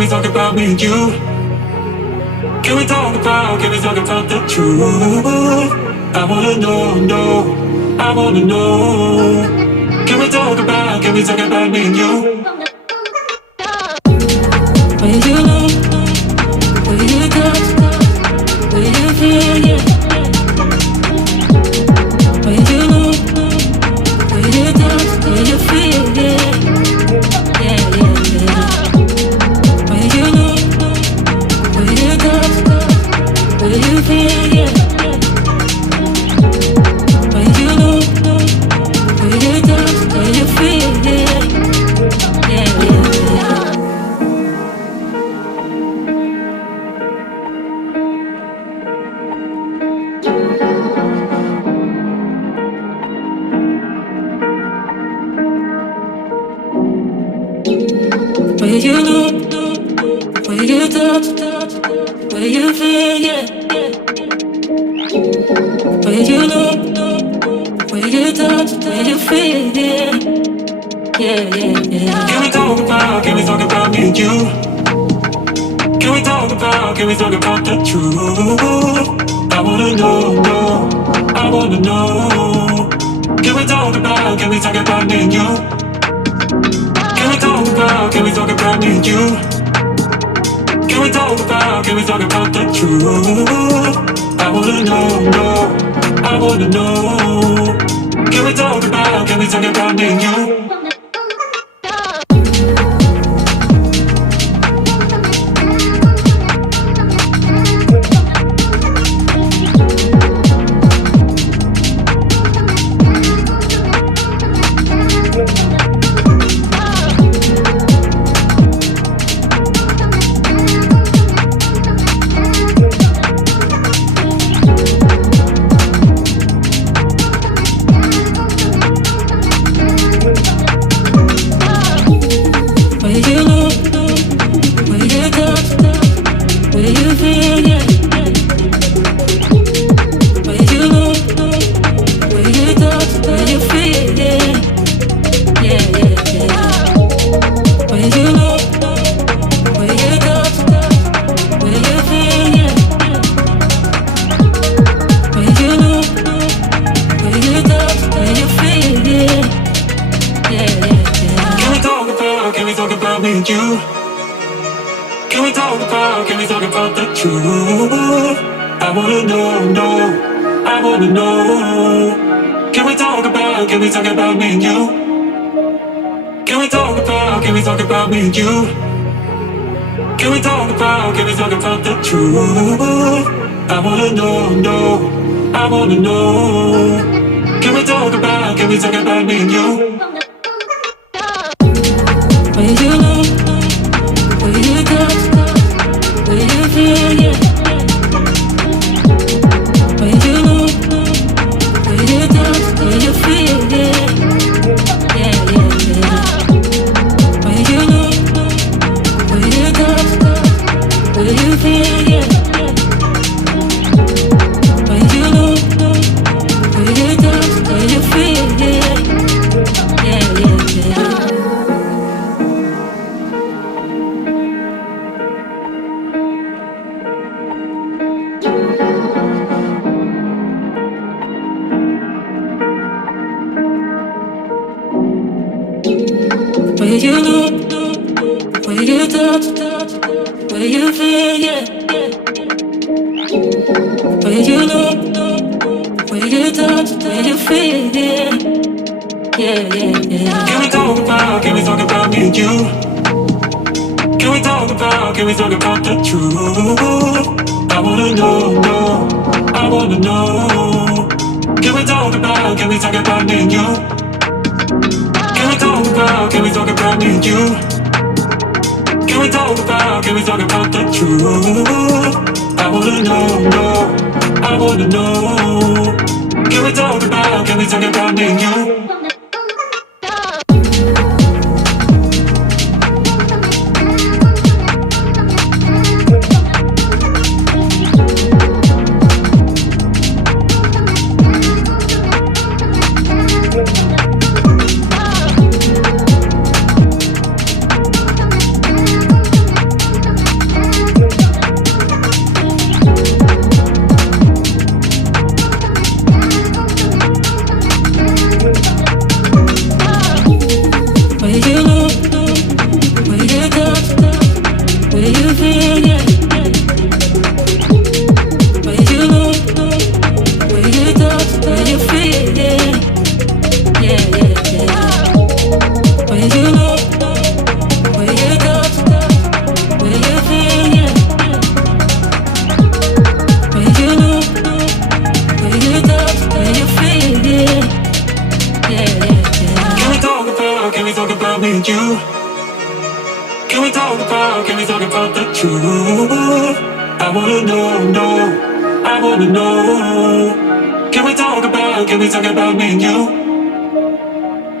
we talk about me and you? Can we talk about the truth? I wanna know, I wanna know. Can we talk about me and you? Will you know? Will you touch? Will you feel? Yeah. Will you know? Will you touch? Will you feel? Yeah. Yeah, yeah, yeah. Will you know? Will you touch? Will you feel? Yeah. Will you know? Will you touch? Will you feel? Yeah. Yeah, yeah, yeah. Will you know? Will you touch? Will you feel? Yeah. Will you know? Will you touch? Will you feel? Yeah. Yeah, yeah, yeah. Can we talk about me and you? Can we talk about the truth? I wanna know, I wanna know. Can we talk about me and you? Can we talk about me and you? Can we talk about the truth? I wanna know, I wanna know. Can we talk about me and you? me and you? Can we talk about the truth? I wanna know, no, I wanna know. Can we talk about me and you?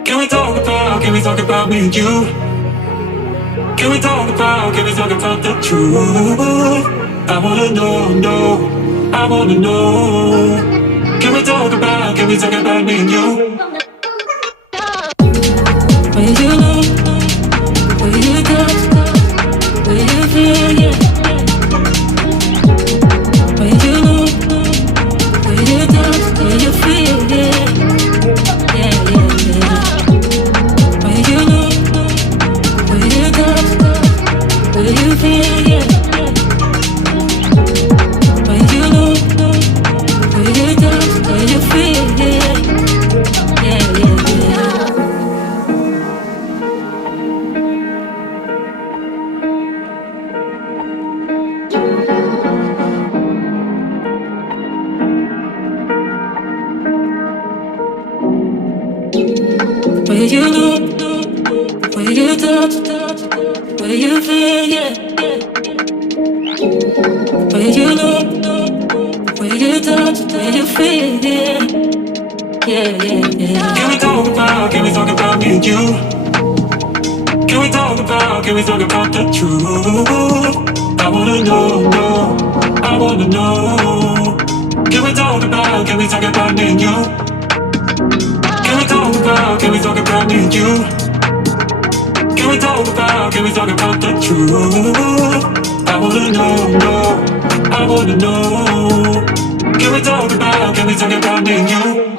Can we talk about me and you? Can we talk about the truth? I wanna know, no, I wanna know. Can we talk about me and you? Will you know? Will you touch? Will you feel? Yeah. Will you know? Will you touch? Will you feel? Yeah. Yeah, yeah, yeah. Will you know? Will you touch? Will you feel? Yeah. Will you know? Will you touch? Will you feel? Yeah. Yeah, yeah, yeah. Will you know? Will you touch? Will you feel? Yeah. Will you know? Will you touch? Will you feel? Yeah. Yeah, yeah, yeah. Can we talk about me and you? Can we talk about the truth? I wanna know, no, I wanna know. Can we talk about me and you? Can we talk about me and you? Can we talk about the truth? I wanna know, no, I wanna know. Can we talk about me and you?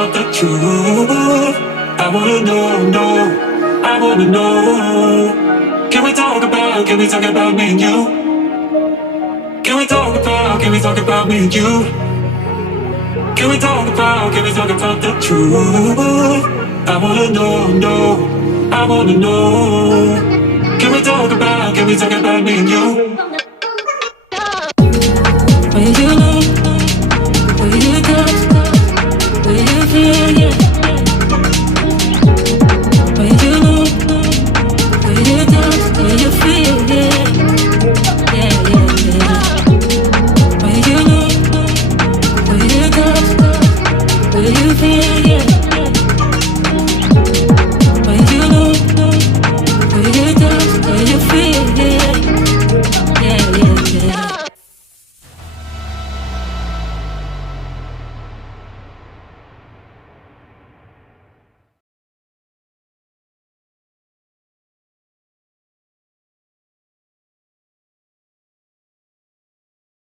The truth. I wanna know, no, I wanna know. Can we talk about me and you? Can we talk about me and you? Can we talk about the truth? I wanna know, no, I wanna know. Can we talk about me and you?